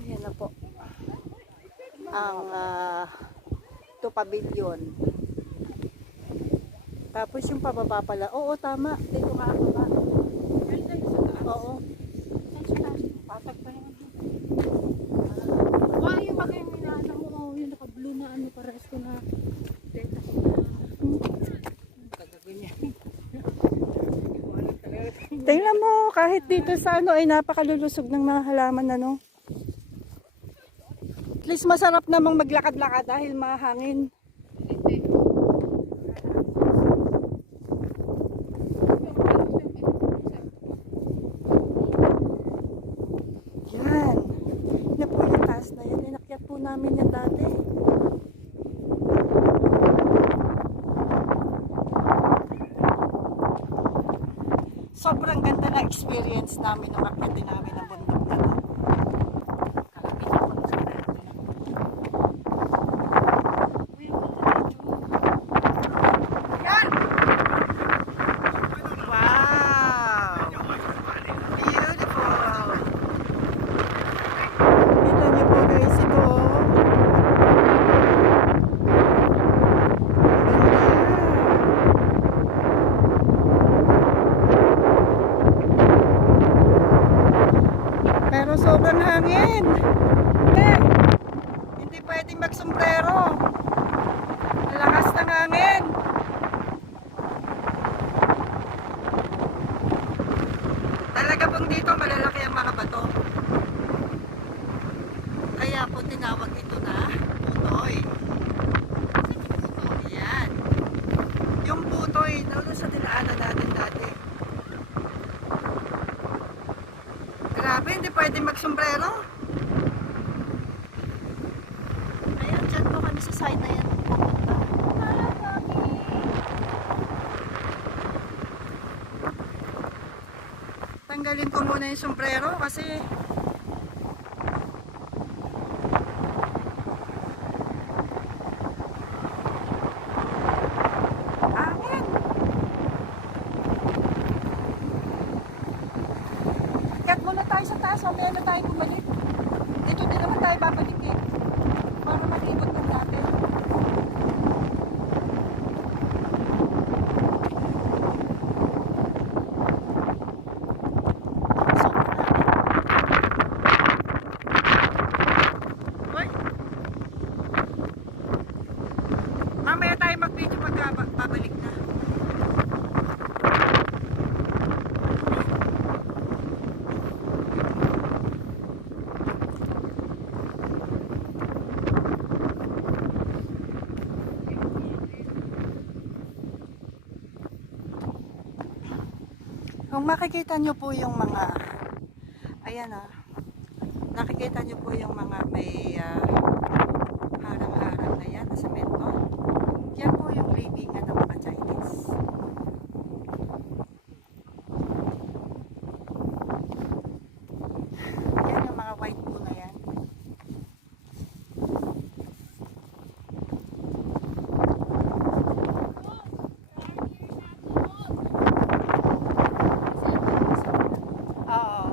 Ayan na po. Ang to pavilion. Tapos yung pababa pala. Oo, tama. Dito ka ako ba? Oo. Patag pa naman. Yung bagay yung minaano mo, yung naka-blue na ano, pares ko na data ko na. Kagagawin niya. Tingnan mo, kahit dito sa ano ay napakalulusog ng mga halaman ano. At least masarap namang maglakad-lakad dahil mahangin. Yan. Yan po yung taas na yan. Inakyat po namin yan dati. Sobrang ganda na experience namin nung akyatin namin ang bundok na to. Pero sobrang hangin. Hindi pwedeng magsombrero. Ang lakas ng hangin. Talaga pong dito malalaki ang mga bato. Kaya po tinawag ito na putoy. Ayan. Yung putoy, nauna sa dinaanan natin dati. Grabe, hindi pwedeng magsombrero. Ayan, dyan po kami sa side na yan. Pupunta. Tanggalin ko muna yung sombrero kasi hangin. Kat muna tayo sa taas, mamaya na tayo bumalik. Dito din naman tayo babalik eh. Para mag-ikot ng natin. Hoy! Mamaya tayo mag-video pagka babalik na. Kung makikita nyo po yung mga, ayan nakikita nyo po yung mga may harang-harang na yan na semento. Yan po yung libingan ng mga Chinese. Yan yung mga white po na yan. Oo.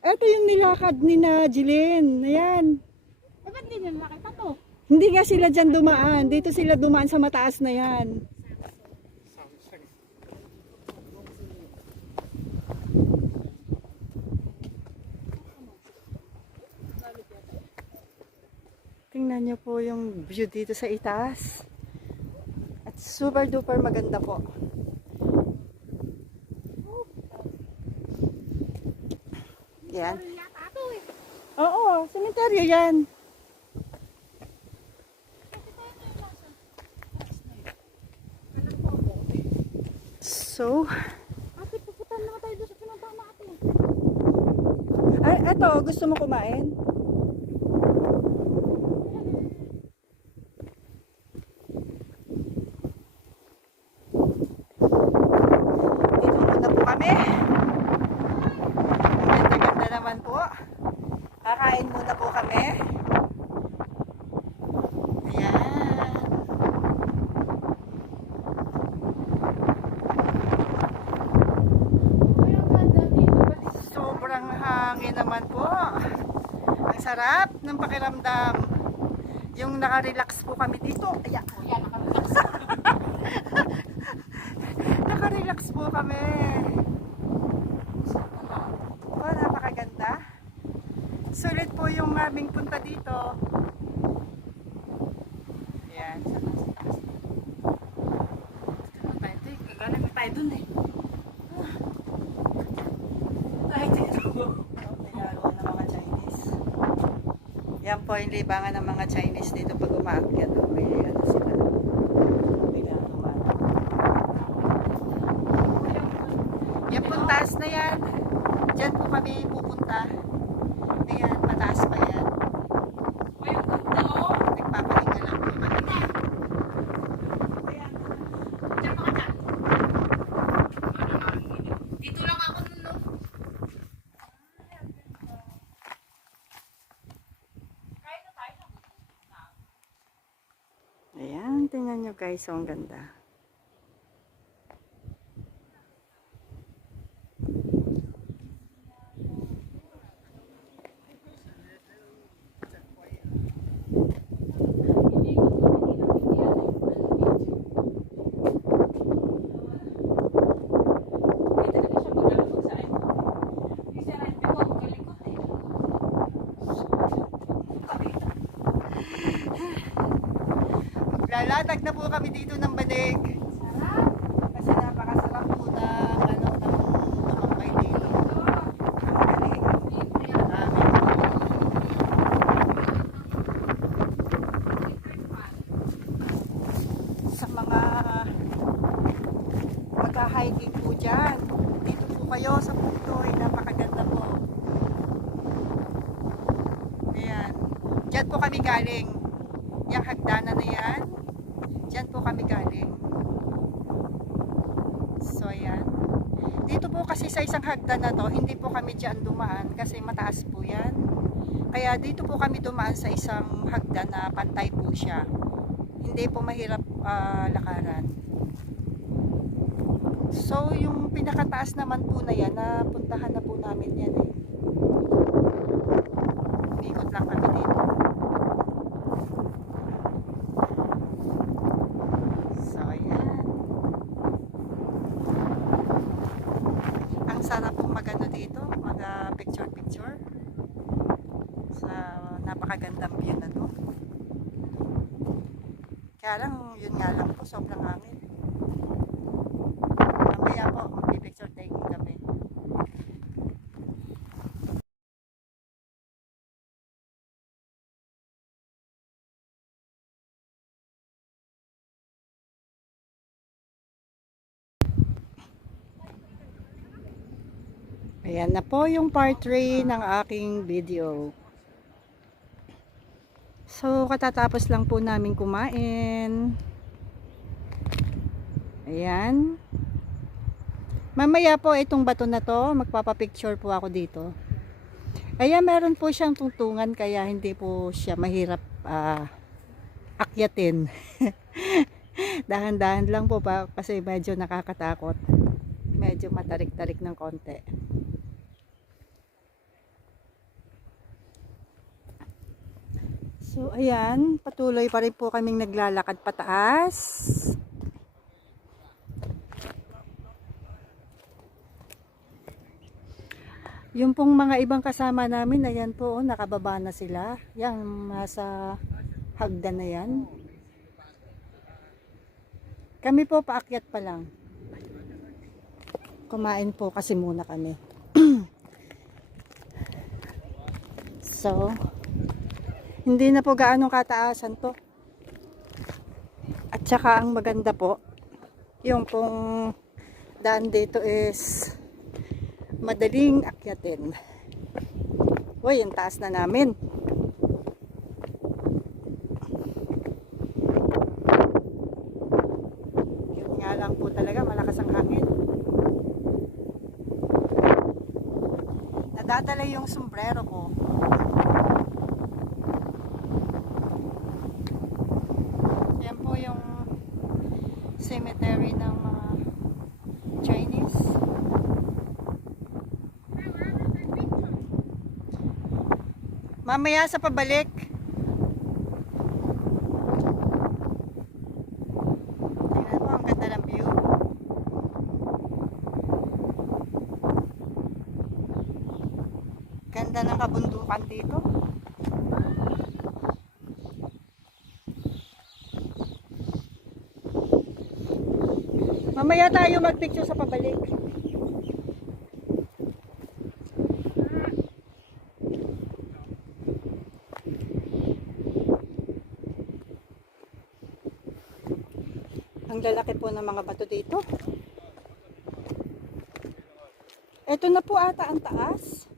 Ito yung nilakad ni na Jilin. Ayan. Eh, ba't di nyo nakita to? Hindi nga sila dyan dumaan. Dito sila dumaan sa mataas na yan. Tingnan nyo po yung view dito sa itaas. At super duper maganda po. Yan. Oo, sementeryo yan. So, Ate, pupunta naman tayo doon sa pinunta natin. ay, eto, gusto mo kumain? Dito muna po kami. sarap ng pakiramdam. Yung naka-relax po kami dito. Ayan, naka-relax. Naka-relax po kami. Oh, napakaganda. Sulit po yung aming punta dito. Ayan. Galing tayo dun eh. Tayo dito. Pinagawa ng mga Chinese. Yan po yung libangan ng mga Chinese dito pag umaakyat. May ano sila. Pinagawa. Yan po taas na yan. Diyan po kami pupunta. Ayan, mataas pa yan. Nagpapahinga lang po kami. Dito lang ako nun, no? Ayan, tingnan nyo guys, ang ganda. Lalatag na po kami dito ng Banig. Kasi napakasarap po ng ano ng tumambay dito. Banig. Sa mga magka-hiking po dyan, dito po kayo sa Putoy, napakaganda po. Ayan. Diyan po kami galing. Yung hagdanan na yan, diyan po kami galing. So ayan. Dito po kasi sa isang hagdan na to, hindi po kami diyan dumaan kasi mataas po yan. Kaya dito po kami dumaan sa isang hagdan na pantay po siya. Hindi po mahirap lakaran. So yung pinakataas naman po na yan, napuntahan na po namin yan eh. Ikot lang kami dito. So ayan. Ang sarap pong magano dito, mag picture sa napakagandang view na to. Kaya lang, yun nga lang po, sobrang hangin. Mamaya po, mag-picture taking kami. Ayan na po yung part 3 ng aking video. So, katatapos lang po namin kumain. Ayan. Mamaya po itong bato na to, magpapapicture po ako dito. Ayan, meron po siyang tungtungan kaya hindi po siya mahirap akyatin. Dahan-dahan lang po pa kasi medyo nakakatakot. Medyo matarik-tarik ng konti. So ayan, patuloy pa rin po kaming naglalakad pataas. Yung pong mga ibang kasama namin, ayan po, nakababa na sila. Yan, nasa hagdan na yan. Kami po paakyat pa lang. Kumain po kasi muna kami. So, hindi na po gaano kataasan to. At saka ang maganda po, yung pong daan dito is madaling akyatin. Uy, yung taas na namin. Yun nga lang po talaga, malakas ang hangin. Nadadala yung sombrero ko. Yan po yung cemetery ng mga Chinese. Mamaya sa pabalik. Tingnan mo, ang ganda ng view. Ganda ng kabundukan dito. Mamaya tayo magpicture sa pabalik. Ang lalaki po ng mga bato dito. Ito na po ata ang taas.